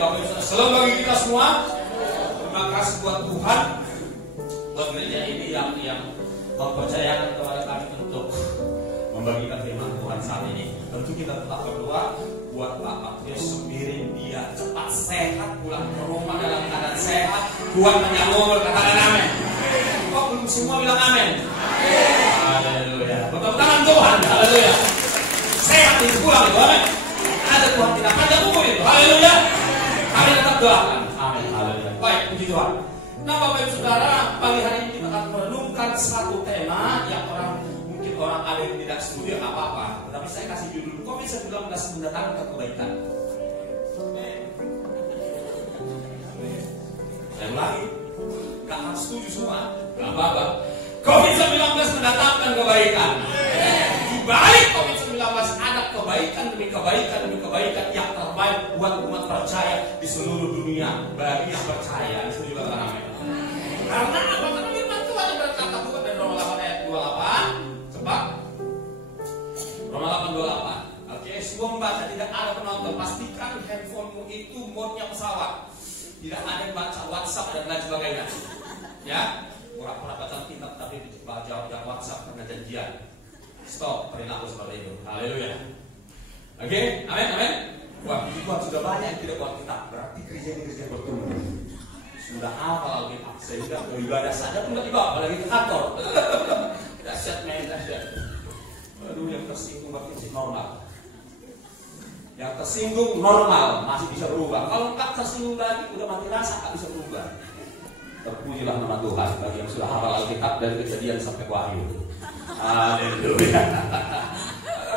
Bapak Ibu Saudara. Selalu bagi kita semua. Terima kasih buat Tuhan, buat gereja ini yang mempercayakan kepada kami untuk membagikan firman Tuhan saat ini. Tentu kita tetap berdoa buat Bapak Yosemir, dia cepat sehat, pulang ke rumah dalam keadaan sehat, kuat menyambung, katakan amin. Kok belum semua bilang amin? Haleluya. Tepuk tangan Tuhan, haleluya. Sehat itu pulang itu, amin. Ada Tuhan tidak ada buku itu, haleluya. Kami tetap doakan, amin, haleluya. Baik, puji Tuhan. Nah, Bapak Ibu Saudara, pagi hari ini kita akan merenungkan satu tema yang mungkin orang ada yang tidak setuju, nggak apa-apa. Tetapi saya kasih judul COVID-19 mendatangkan kebaikan. Saya ulangi, nggak harus setuju semua, nggak apa-apa. COVID-19 mendatangkan kebaikan. Di balik COVID-19 ada kebaikan demi kebaikan demi kebaikan yang terbaik buat umat percaya di seluruh dunia. Bagi yang percaya, itu juga amin. Karena apa? Karena firman Tuhan yang berkata Tuhan dari Roma 8 ayat 28. Cepat. Roma 8 28. Oke, semua membaca, tidak ada penonton. Pastikan handphonemu itu mode-nya pesawat. Tidak ada yang baca WhatsApp dan lain sebagainya. Ya, pura-pura baca kitab tapi jawab WhatsApp karena janjian. Stop perilaku seperti itu. Haleluya. Oke, amin, amin. Wah, puji Tuhan sudah banyak yang tidak buat kitab. Berarti gereja ini gereja bertumbuh. Sudah hafal Alkitab sehingga beribadah saja pun tidak dibawa, apalagi ke kantor. Dahsyat, men, dahsyat. Aduh, yang tersinggung makin sih normal. Yang tersinggung normal masih bisa berubah. Kalau nggak tersinggung lagi udah mati rasa nggak bisa berubah. Terpujilah nama Tuhan bagi yang sudah hafal Alkitab dari Kejadian sampai Wahyu. Haleluya.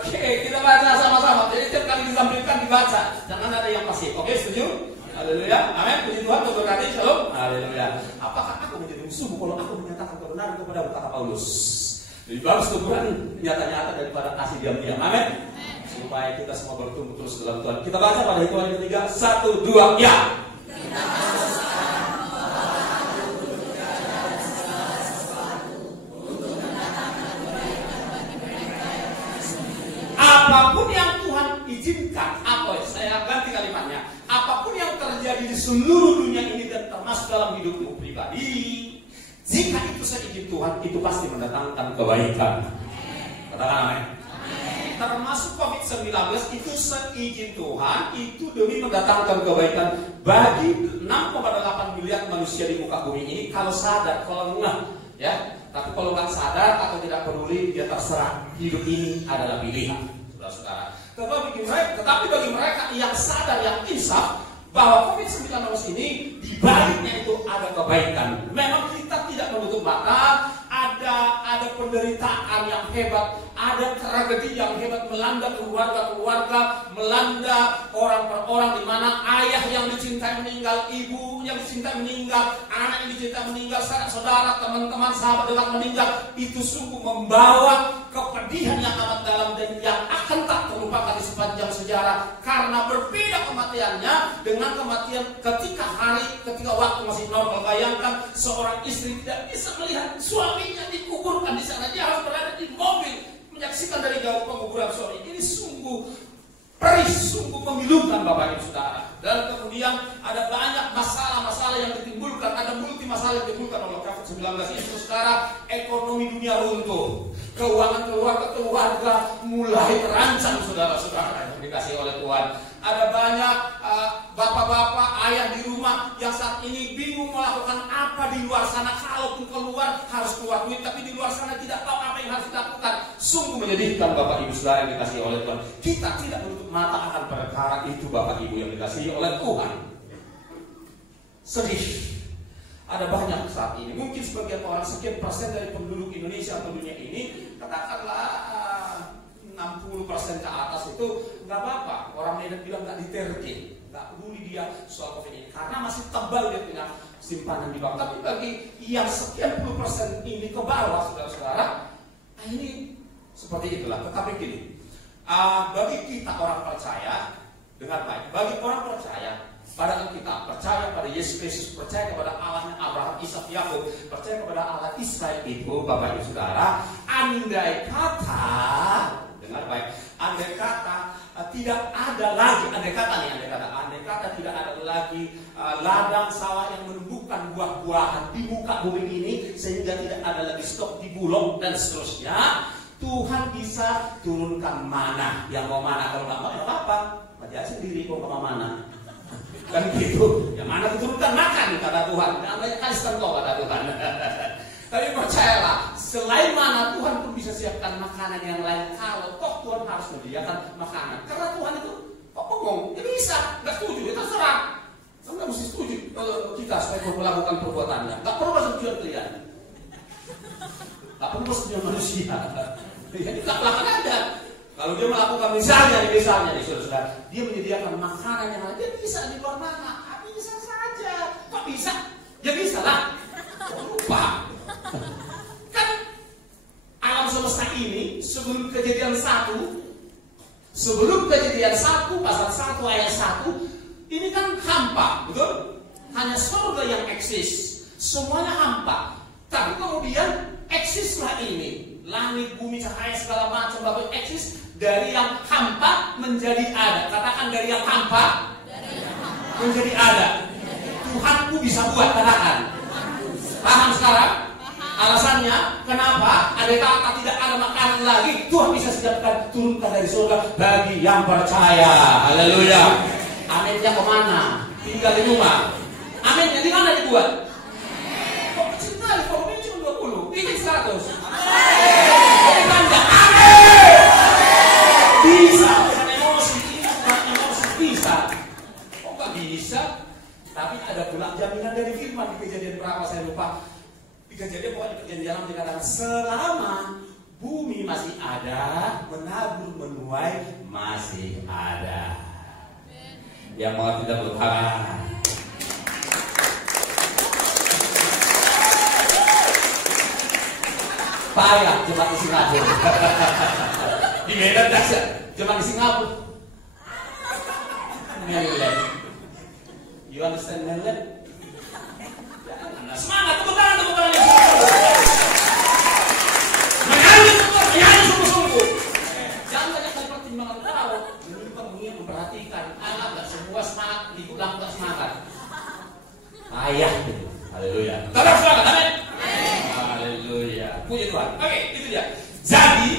Oke, kita baca sama-sama. Jadi setiap kali ditampilkan dibaca, jangan ada yang pasif. Oke, setuju? Haleluya. Amin. Puji Tuhan, berkati. Shalom. Haleluya. Apakah aku menjadi musuhmu kalau aku menyatakan kebenaran kepada kata Paulus? Lebih bagus Tuhan nyata-nyata daripada kasih diam-diam. Amin. Supaya kita semua bertumbuh terus dalam Tuhan. Kita baca pada hitungan ketiga. 1, 2, ya. Apapun yang Tuhan izinkan, atau saya ganti kalimatnya, apapun yang terjadi di seluruh dunia ini dan termasuk dalam hidupmu pribadi, jika itu seizin Tuhan, itu pasti mendatangkan kebaikan. Katakan amin. Termasuk COVID-19 itu seizin Tuhan, itu demi mendatangkan kebaikan bagi 6,8 miliar manusia di muka bumi ini. Kalau sadar, kalau enggak, ya. Tapi kalau nggak sadar atau tidak peduli, dia terserah. Hidup ini adalah pilihan, saudara-saudara. Tetapi bagi mereka yang sadar, yang insaf bahwa COVID-19 ini di baliknya itu ada kebaikan. Memang kita tidak menutup mata, ada penderitaan yang hebat, ada tragedi yang hebat melanda keluarga-keluarga, melanda orang per orang, di mana ayah yang dicintai meninggal, ibu yang dicintai meninggal, anak yang dicintai meninggal, saudara, teman-teman, sahabat dekat meninggal. Itu sungguh membawa kepedihan yang amat dalam dan yang akan tak terlupakan di sepanjang sejarah. Karena berbeda kematiannya dengan kematian ketika waktu masih normal. Bayangkan seorang istri tidak bisa melihat suaminya dikuburkan di sana, dia harus berada di mobil menyaksikan dari jauh penguburan suami. Ini sungguh perih, sungguh memilukan Bapak Ibu Saudara. Dan kemudian ada banyak masalah-masalah yang ditimbulkan, ada multi masalah yang ditimbulkan oleh COVID-19 ini. Sekarang ekonomi dunia runtuh, keuangan keluarga mulai terancam, saudara-saudara yang dikasih oleh Tuhan. Ada banyak bapak-bapak, ayah di rumah yang saat ini bingung melakukan apa di luar sana. Kalaupun keluar harus keluar duit, tapi di luar sana tidak tahu apa yang harus dilakukan. Sungguh menyedihkan Bapak Ibu Saudara yang dikasih oleh Tuhan. Kita tidak menutup mata akan perkara itu Bapak Ibu yang dikasih oleh Tuhan. Sedih. Ada banyak saat ini. Mungkin sebagian orang, sekian persen dari penduduk Indonesia atau dunia ini, katakanlah 60% ke atas itu nggak apa-apa. Orang Medan bilang nggak diterke, nggak peduli dia soal COVID ini karena masih tebal dia punya simpanan di bank. Tapi bagi yang sekian puluh persen ini ke bawah, saudara-saudara, ini seperti itulah. Tetapi gini, bagi kita orang percaya dengan baik, bagi orang percaya pada Alkitab, percaya pada Yesus Kristus, percaya kepada Allahnya Abraham, Ishak, Yakub, percaya kepada Allah Israel itu, Bapak Ibu Saudara, andai kata, dengar baik, andai kata tidak ada lagi, andai kata tidak ada lagi ladang sawah yang menumbuhkan buah-buahan di muka bumi ini, sehingga tidak ada lagi stok di Bulog dan seterusnya, Tuhan bisa turunkan mana. Yang mau mana, kalau nggak mau ya apa? Aja sendiri kok mau mana. Kan gitu. Yang mana diturunkan makan kata Tuhan. Namanya kasih kok kata Tuhan. Tapi percayalah, selain mana Tuhan pun bisa siapkan makanan yang lain. Kalau toh Tuhan harus menyediakan makanan, karena Tuhan itu kok bengong, ya bisa, nggak setuju, ya terserah. Nggak mesti setuju kita supaya melakukan perbuatannya. Nggak perlu persetujuan kalian, nggak perlu persetujuan manusia. Jadi nggak lakukan aja. Kalau dia melakukan misalnya nih saudara, dia menyediakan makanan yang lain, dia bisa di luar mana? Bisa saja. Kok bisa? Ya bisa lah. Lupa. Kan alam semesta ini sebelum kejadian 1 pasal 1 ayat 1 ini kan hampa, betul? Hanya surga yang eksis, semuanya hampa. Tapi kemudian eksislah ini, langit, bumi, cahaya segala macam bapak eksis dari yang hampa menjadi ada. Katakan dari yang hampa menjadi ada. Tuhanku bisa buat, katakan. Paham sekarang? Alasannya kenapa? Ada kata tidak ada makanan lagi, Tuhan bisa siapkan turunkan dari surga bagi yang percaya. Haleluya. Aminnya kemana? Tinggal di rumah. Aminnya di mana dibuat? Kok kecil kali? Kalau ini cuma 20, ini 100. Jadi tanda amin. Bisa. Bukan emosi, bisa. Kok nggak bisa? Tapi ada pula jaminan dari firman di Kejadian berapa saya lupa. Kejadian pokoknya perjanjian lama dikatakan selama bumi masih ada, menabur menuai masih ada. Yang mau tidak berharap. Payah cuma di Singapura. Di Medan dasar cuma di Singapura. Melet. You understand melet? Semangat, tepuk tangan. Menyanyi sungguh-sungguh. Jangan banyak kali pertimbangan tahu. Ini memperhatikan. Anak semua semangat, ikut lakukan semangat. Ayah gitu. Haleluya. Tetap semangat, amin. Haleluya. Puji Tuhan. Oke, itu dia. Jadi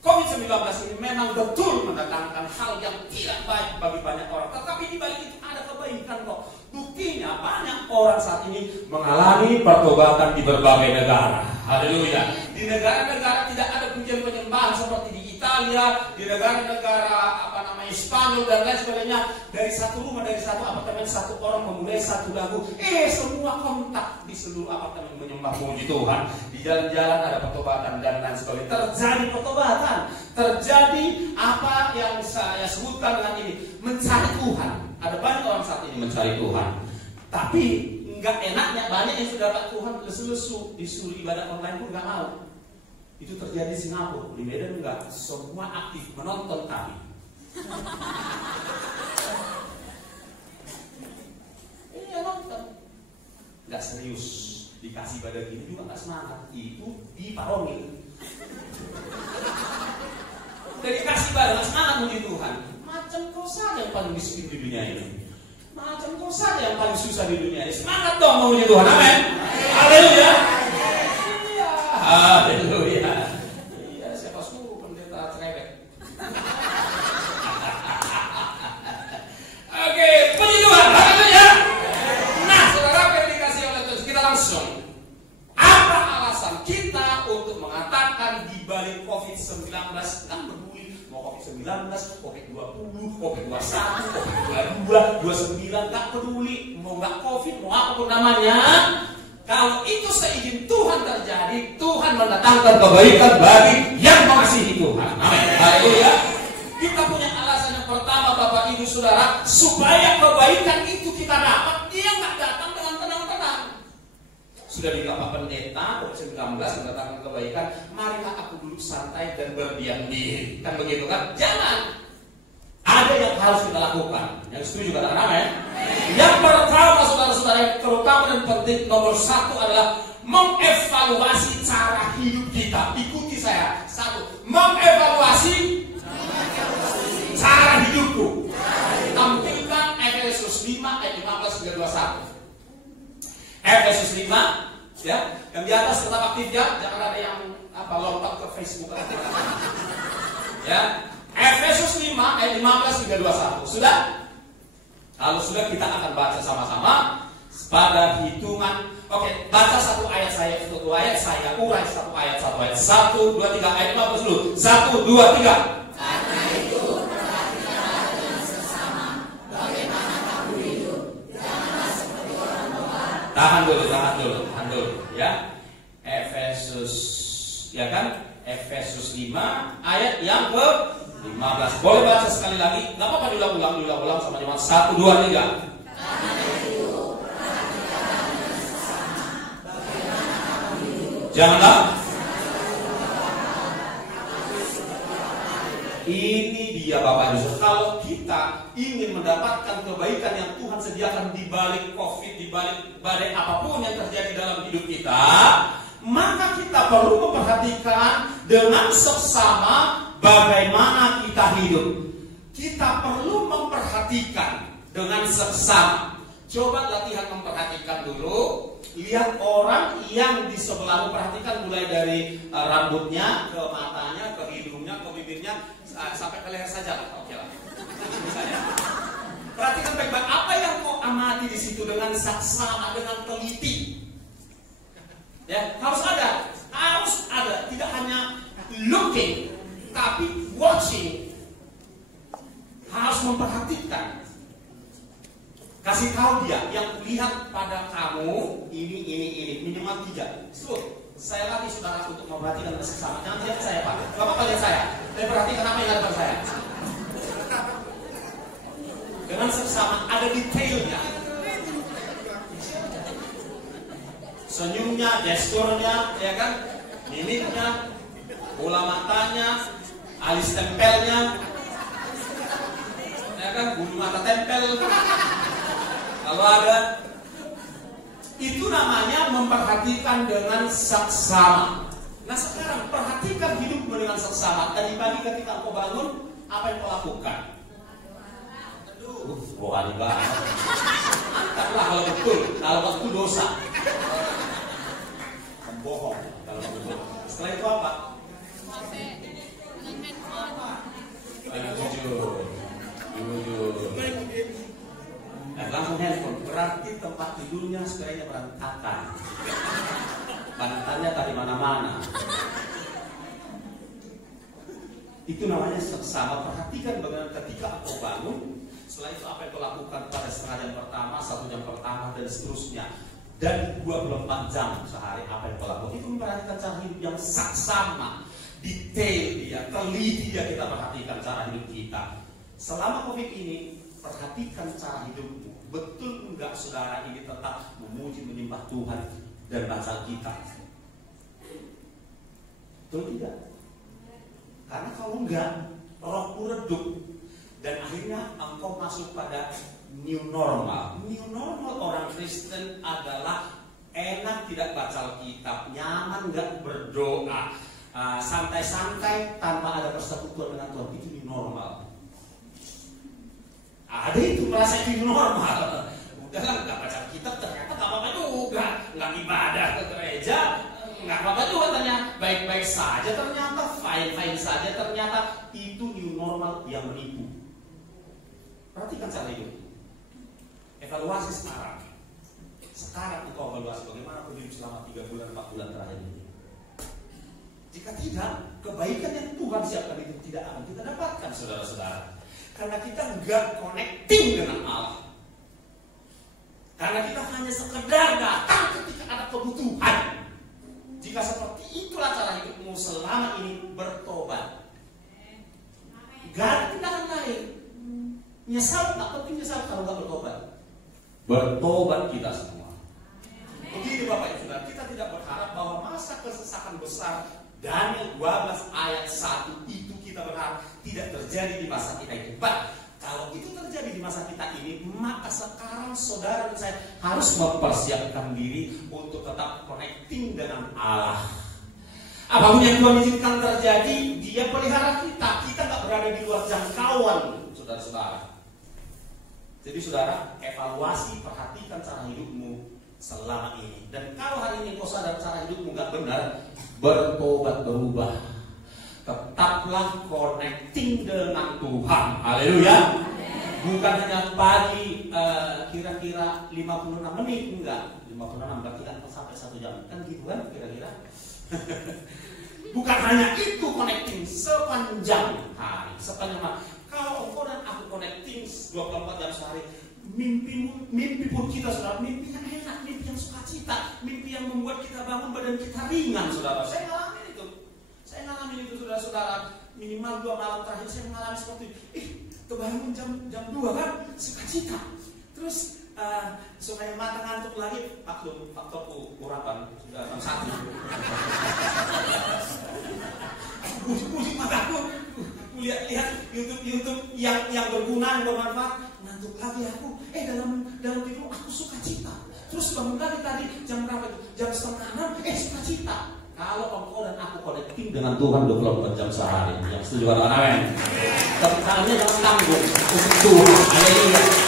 COVID-19 ini memang betul mendatangkan hal yang tidak baik bagi banyak orang. Tetapi di balik itu ada kebaikan kok. Buktinya banyak orang saat ini mengalami pertobatan di berbagai negara. Haleluya. Di negara-negara tidak ada pujian penyembahan seperti di Italia, di negara-negara Spanyol dan lain sebagainya. Dari satu rumah, dari satu apartemen, satu orang memulai satu lagu. Semua kontak di seluruh apartemen menyembah puji Tuhan. Di jalan-jalan ada pertobatan dan lain sebagainya. Terjadi pertobatan. Terjadi apa yang saya sebutkan dengan ini, mencari Tuhan. Ada banyak orang saat ini mencari Tuhan. Tapi nggak enaknya banyak yang sudah dapat Tuhan lesu-lesu, disuruh ibadah online pun nggak mau. Itu terjadi di Singapura. Di Medan enggak, semua aktif menonton kami. Iya nonton. Nggak serius, dikasih pada gini juga nggak semangat. Itu diparongin. Dari kasih pada semangat puji Tuhan. Macam kau saja yang paling miskin di dunia ini. Macam kau saja yang paling susah di dunia ini. Semangat dong puji Tuhan, amin. Haleluya. Iya, haleluya. Iya, siapa suruh pendeta cerewet. Oke, puji Tuhan, haleluya. Nah, saudara yang dikasih oleh Tuhan, kita langsung. Apa alasan kita untuk mengatakan di balik COVID-19 kan peduli mau COVID-19, COVID-20, COVID-21, COVID-22, 29 gak peduli, mau gak COVID, mau apapun namanya. Kalau itu seizin Tuhan terjadi, Tuhan mendatangkan kebaikan bagi yang mengasihi Tuhan. Amin. Haleluya. Kita punya alasan yang pertama, Bapak Ibu Saudara, supaya kebaikan itu kita dapat, dia nggak datang dengan tenang-tenang. Sudah bilang Pak Pendeta, COVID-19 mendatangkan kebaikan, marilah aku duduk santai dan berdiam diri. Kan begitu kan? Jangan. Ada yang harus kita lakukan. Yang setuju katakan amin. Yang pertama saudara-saudara, yang terutama dan penting nomor 1 adalah mengevaluasi cara hidup kita. Ikuti saya. 1. Mengevaluasi cara hidupku. Tampilkan Efesus 5 ayat 15 hingga 21. Efesus 5 ya, yang di atas tetap aktif ya, jangan ada yang lompat ke Facebook ya. Efesus 5 ayat 15 hingga 21. Sudah? Kalau sudah, kita akan baca sama-sama pada hitungan. Oke, baca satu ayat saya, urai satu ayat. 1, 2, 3, ayat 15 dulu. 1, 2, 3. Karena itu perhatikanlah dengan seksama bagaimana kamu hidup. Janganlah seperti orang bohong. Tahan dulu ya. Efesus, ya kan? Efesus 5 ayat yang ke 15. Boleh baca sekali lagi? Gak apa-apa diulang sama teman. 1, 2, 3. Karena itu perhatikanlah dengan seksama bagaimana kamu hidup. Janganlah. Ini dia Bapak Ibu. Kalau kita ingin mendapatkan kebaikan yang Tuhan sediakan di balik COVID, di balik badai apapun yang terjadi dalam hidup kita, maka kita perlu memperhatikan dengan seksama bagaimana kita hidup. Kita perlu memperhatikan dengan seksama. Coba latihan memperhatikan dulu. Lihat orang yang di sebelahmu, perhatikan mulai dari rambutnya, ke matanya, ke hidungnya, ke bibirnya, sampai ke leher saja lah. Oke lah. Misalnya. Perhatikan baik-baik apa yang kau amati di situ dengan saksama, dengan teliti. Ya, harus ada, tidak hanya looking, tapi watching. Harus memperhatikan. Kasih tahu dia, yang lihat pada kamu ini minimal 3. Saya latih saudara untuk memperhatikan dengan seksama. Jangan lihat saya Pak, Bapak lihat saya. Dan perhatikan apa yang ada pada saya. Dengan seksama, ada detailnya. Senyumnya, gesturnya, ya kan, mimiknya, bola matanya, alis tempelnya, ya kan, bulu mata tempel. Kalau ada, itu namanya memperhatikan dengan seksama. Nah sekarang perhatikan hidupmu dengan seksama. Tadi pagi ketika kau bangun, apa yang kau lakukan? Rohani banget. Mantaplah kalau betul. Kalau waktu dosa, bohong. Kalau betul. Setelah itu apa? Jujur. Langsung handphone. Berarti tempat tidurnya sebenarnya berantakan. Bantalnya tadi mana-mana. Itu namanya seksama. Perhatikan bagaimana ketika kau bangun. Setelah itu apa yang kau lakukan pada setengah jam pertama, 1 jam pertama, dan seterusnya. Dan 24 jam sehari apa yang kau lakukan. Itu memperhatikan cara hidup yang saksama. Detail dia, teliti dia, kita perhatikan cara hidup kita. Selama COVID ini, perhatikan cara hidupmu. Betul enggak saudara ini tetap memuji menyembah Tuhan dan baca kita? Betul tidak? Karena kalau enggak, rohmu redup. Dan akhirnya engkau masuk pada new normal. New normal orang Kristen adalah enak tidak baca Alkitab, nyaman enggak berdoa, santai-santai tanpa ada persekutuan dengan Tuhan. Itu new normal. Ada itu merasa itu normal. Udah lah, nggak baca kitab ternyata nggak apa-apa juga, nggak ibadah ke gereja nggak apa-apa juga, ternyata baik-baik saja, ternyata fine-fine saja, ternyata itu new normal yang menipu. Perhatikan cara hidup. Evaluasi sekarang. Sekarang itu evaluasi bagaimana aku hidup selama 3 bulan, 4 bulan terakhir ini. Jika tidak, kebaikan yang Tuhan siapkan itu tidak akan kita dapatkan, saudara-saudara. Karena kita enggak connecting dengan Allah. Karena kita hanya sekedar datang ketika ada kebutuhan. Jika seperti itulah cara hidupmu selama ini, bertobat. Gak ada tindakan lain. Nyesal, tak penting nyesal kalau gak bertobat. Bertobat kita semua. Begini Bapak Ibu Saudara, kita tidak berharap bahwa masa kesesakan besar Daniel 12 ayat 1 itu kita berharap tidak terjadi di masa kita itu. Kalau itu terjadi di masa kita ini, maka sekarang saudara dan saya harus mempersiapkan diri untuk tetap connecting dengan Allah. Apapun yang Tuhan izinkan terjadi, Dia pelihara kita. Kita nggak berada di luar jangkauan, saudara-saudara. Jadi saudara, evaluasi, perhatikan cara hidupmu selama ini. Dan kalau hari ini kau sadar cara hidupmu nggak benar, bertobat, berubah. Tetaplah connecting dengan Tuhan. Haleluya. Bukan hanya pagi kira-kira 56 menit, enggak. 56 berarti kan sampai 1 jam. Kan gitu kan kira-kira. Bukan hanya itu connecting sepanjang hari, sepanjang hari. Kalau engkau dan aku connecting 24 jam sehari, mimpi pun kita saudara, mimpi yang enak, mimpi yang sukacita, mimpi yang membuat kita bangun badan kita ringan, saudara. Saya ngalamin itu saudara-saudara. Minimal 2 malam terakhir saya mengalami seperti itu. Kebangun jam 2 kan, sukacita. Terus supaya mata ngantuk lagi, faktorku urapan sudah jam 1. Pusing mataku. Aku lihat YouTube yang berguna, yang bermanfaat. Ngantuk lagi aku. Dalam tidur aku sukacita. Terus bangun lagi tadi jam berapa itu? Jam 5:30. Sukacita. Kalau engkau dan aku connecting dengan Tuhan 24 jam sehari. Yang setuju katakan amin. Caranya jangan tanggung untuk Tuhan. Haleluya.